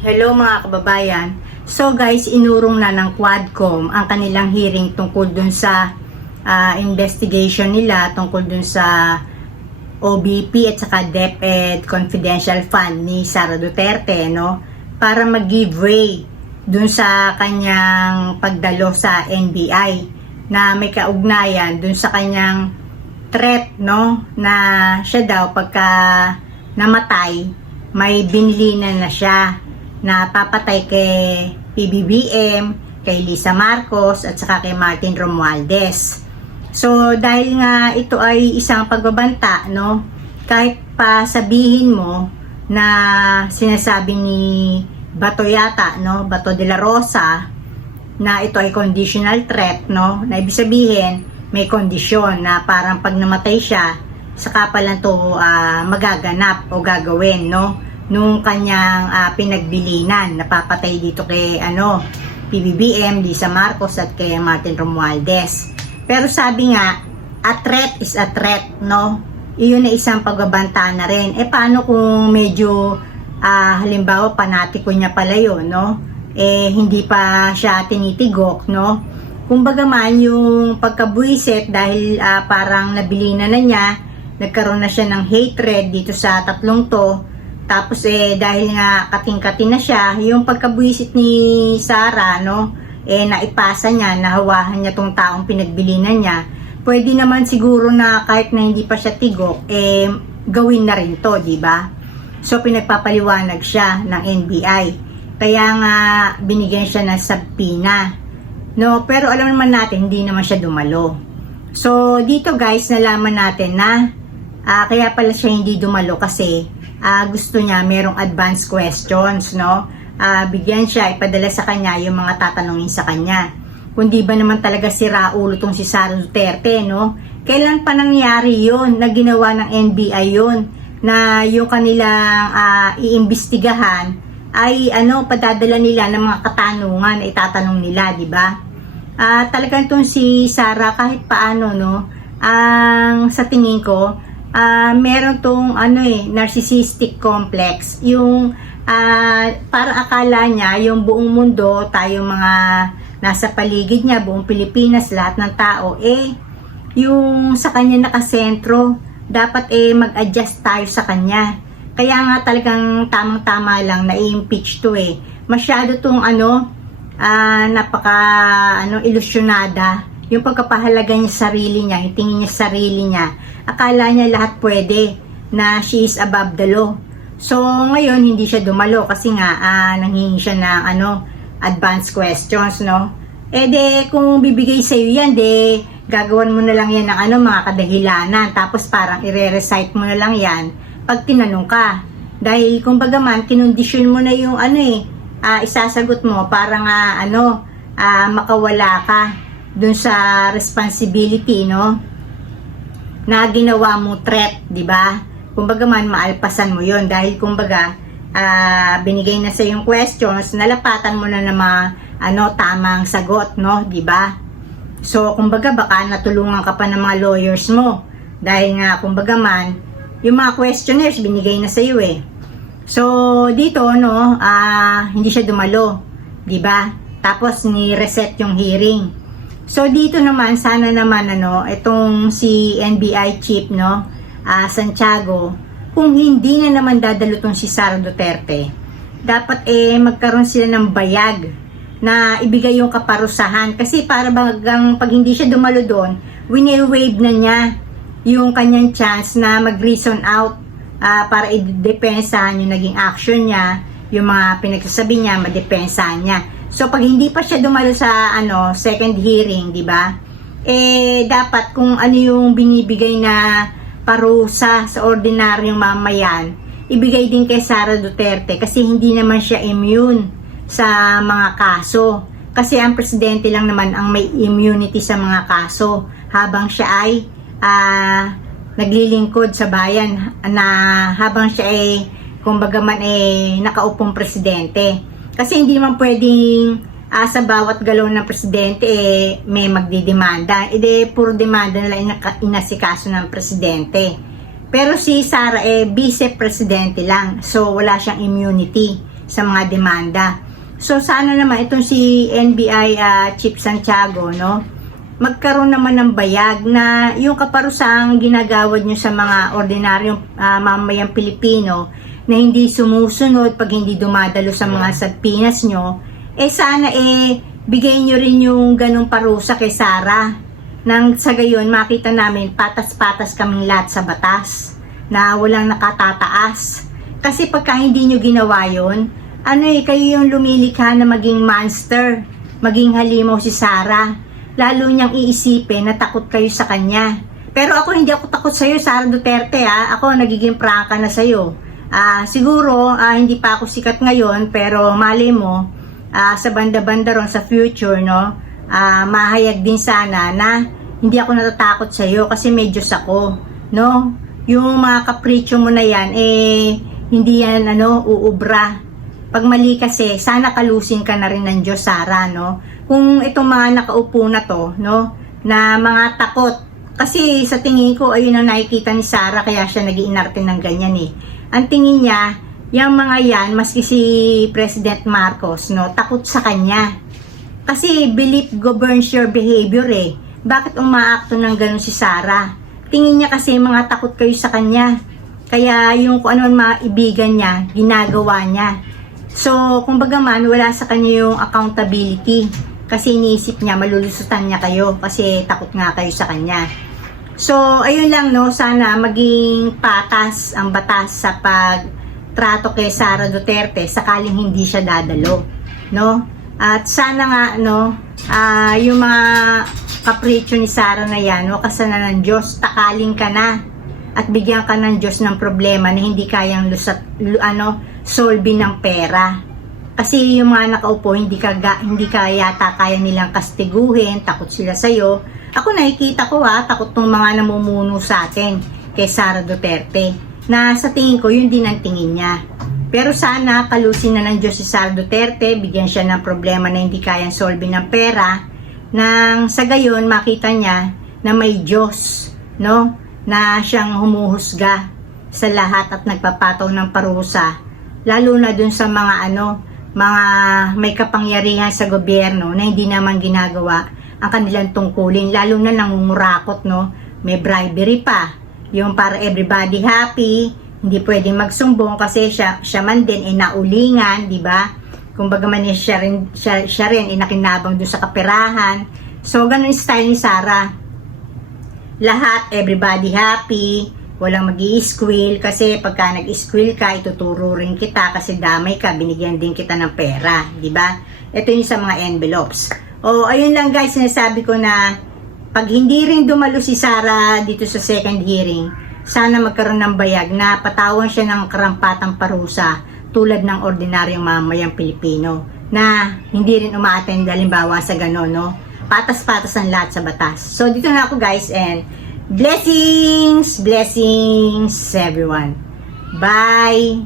Hello mga kababayan. So guys, inurong na ng Quadcom ang kanilang hearing tungkol dun sa investigation nila tungkol dun sa OBP at saka DepEd Confidential Fund ni Sara Duterte, no? Para mag-give way dun sa kanyang pagdalo sa NBI na may kaugnayan dun sa kanyang threat, no? Na siya daw pagka namatay, may binilinan na siya na papatay kay PBBM, kay Lisa Marcos at saka kay Martin Romualdez. So dahil nga ito ay isang pagbabanta, no, kahit pa sabihin mo na sinasabi ni Bato yata, no, Bato de la Rosa, na ito ay conditional threat, no, na ibig sabihin may kondisyon na parang pag namatay siya saka pa lang to magaganap o gagawin, no, nung kanyang pinagbilinan, napapatay dito kay PBBM, Lisa Marcos at kay Martin Romualdez. Pero sabi nga, a threat is a threat, no? Iyon na isang pagbabanta na rin. Paano kung medyo halimbawa panatiko niya pala yun, no? Hindi pa siya tinitigok, no? Kumbaga man yung pagkabuisit dahil parang nabilinan na niya, nagkaroon na siya ng hatred dito sa tatlong to. Tapos dahil nga kating-kating na siya, yung pagkabuisit ni Sara, no, naipasa niya, nahawahan niya tong taong pinagbilinan niya. Pwede naman siguro na kahit na hindi pa siya tigok, gawin na rin to, di ba? So pinagpapaliwanag siya ng NBI. Kaya nga binigyan siya ng subpoena. No, pero alam naman natin hindi naman siya dumalo. So dito guys, nalaman natin na kaya pala siya hindi dumalo kasi gusto niya merong advanced questions, no? Bigyan siya, ipadala sa kanya yung mga tatanungin sa kanya. Kung di ba naman talaga si Raulo tong si Sara Duterte, no? Kailan pa nangyari yun na ginawa ng NBI yun na yung kanilang iimbestigahan ay padadala nila ng mga katanungan na itatanong nila, di ba? Talagang tong si Sara kahit paano, no? Sa tingin ko, meron tong narcissistic complex, yung para akala niya yung buong mundo, tayong mga nasa paligid niya, buong Pilipinas, lahat ng tao yung sa kanya nakasentro, dapat mag-adjust tayo sa kanya. Kaya nga talagang tamang-tama lang na i-impeach to masyado tong napaka ilusyonada yung pagkapahalaga niya sa sarili niya, yung tingin niya sa sarili niya. Akala niya lahat pwede, na she is above the law. So, ngayon, hindi siya dumalo kasi nga, nanghingi siya ng, advanced questions, no? Kung bibigay sa'yo yan, gagawan mo na lang yan ng, mga kadahilanan. Tapos parang ire-recite mo na lang yan pag tinanong ka. Dahil, kumbaga man, kinondisyon mo na yung, isasagot mo para nga, makawala ka dun sa responsibility, no, na ginawa mo threat, di ba? Kumbaga man maalpasan mo yon dahil kumbaga binigay na sa yung questions, nalapatan mo na ng tamang sagot, no, di ba? So kumbaga baka natulungan ka pa ng mga lawyers mo dahil nga kumbaga man yung mga questionnaires binigay na sa iyo So dito, no, hindi siya dumalo, di ba? Tapos ni-reset yung hearing. So dito naman sana naman itong si NBI chief, no, Santiago, kung hindi na naman dadalo tong si Sara Duterte, dapat magkaroon sila ng bayag na ibigay yung kaparusahan kasi para bagang pag hindi siya dumalo doon, wini-waive na niya yung kanyang chance na mag-reason out para i-depensahan yung naging action niya, yung mga pinagsasabi niya, madepensahan niya. So pag hindi pa siya dumalo sa second hearing, di ba? Dapat kung ano yung binibigay na parusa sa ordinaryong mamayan, ibigay din kay Sara Duterte kasi hindi naman siya immune sa mga kaso. Kasi ang presidente lang naman ang may immunity sa mga kaso habang siya ay naglilingkod sa bayan, na habang siya ay kumbaga man nakaupong presidente. Kasi hindi naman pwedeng sa bawat galaw ng presidente may magdidemanda. Puro demanda na lang inasikaso ng presidente. Pero si Sara vice-presidente lang. So wala siyang immunity sa mga demanda. So sana naman itong si NBI Chief Santiago, no, magkaroon naman ng bayag na yung kaparusahang ginagawad nyo sa mga ordinaryong mamayang Pilipino na hindi sumusunod pag hindi dumadalo sa mga sagpinas nyo, sana bigay nyo rin yung ganong parusa kay Sara. Nang sa gayon makita namin patas-patas kaming lahat sa batas na walang nakatataas. Kasi pagka hindi nyo ginawa yun, kayo yung lumilikha na maging monster, maging halimaw si Sara. Lalo niyang iisipin na takot kayo sa kanya. Pero ako hindi ako takot sa iyo, Sara Duterte, Ako nagiging prangka na sa iyo. Siguro hindi pa ako sikat ngayon, pero mali mo sa banda-banda ron sa future, no, mahayag din sana na hindi ako natatakot sa iyo kasi may Diyos ako, no. Yung mga kapritsyo mo na yan hindi yan uubra. Pag mali kasi, sana kalusin ka na rin ng Diyos, Sara, no. Kung itong mga nakaupo na to, no, na mga takot, kasi sa tingin ko ayun ang nakikita ni Sara kaya siya nag-iinarte ng ganyan Ang tingin niya, yung mga yan, maski si President Marcos, no, takot sa kanya. Kasi belief governs your behavior Bakit umaakto ng ganun si Sara? Tingin niya kasi mga takot kayo sa kanya. Kaya yung kung ano mga ibigan niya, ginagawa niya. So, kumbaga man, wala sa kanya yung accountability. Kasi iniisip niya, malulusutan niya kayo kasi takot nga kayo sa kanya. So, ayun lang, no, sana maging patas ang batas sa pagtrato kay Sara Duterte sakaling hindi siya dadalo, no? At sana nga, no, yung mga kapritsyo ni Sara na yan, wakasan na ng Diyos, takaling ka na at bigyan ka ng Diyos ng problema na hindi kayang solve ng pera. Kasi yung mga nakaupo, hindi ka yata kaya nilang kastiguhin, takot sila sa'yo. Ako nakikita ko takot tong mga namumuno sa atin kay Sara Duterte. Na sa tingin ko, yun din ang tingin niya. Pero sana, kalusin na ng Diyos si Sara Duterte, bigyan siya ng problema na hindi kayang solve ng pera. Nang sa gayon, makita niya na may Diyos, no? Na siyang humuhusga sa lahat at nagpapataw ng parusa. Lalo na dun sa mga mga may kapangyarihan sa gobyerno na hindi naman ginagawa ang kanilang tungkulin, lalo na nangungurakot, no, may bribery pa, yung para everybody happy, hindi pwedeng magsumbong kasi siya man din naulingan, di ba? Kumbaga man siya rin nakinabang doon sa kaperahan. So ganun style ni Sara, lahat everybody happy, walang mag-i-squill kasi pagka nag-squill ka, ituturo rin kita kasi damay ka, binigyan din kita ng pera, di ba? Ito yung sa mga envelopes. Ayun lang guys, sinasabi ko na pag hindi rin dumalo si Sara dito sa second hearing, sana magkaroon ng bayag na patawan siya ng karampatang parusa tulad ng ordinaryong mamayang Pilipino na hindi rin umaattend halimbawa sa gano'n, no? Patas-patas ang lahat sa batas. So dito na ako guys, and blessings everyone. Bye.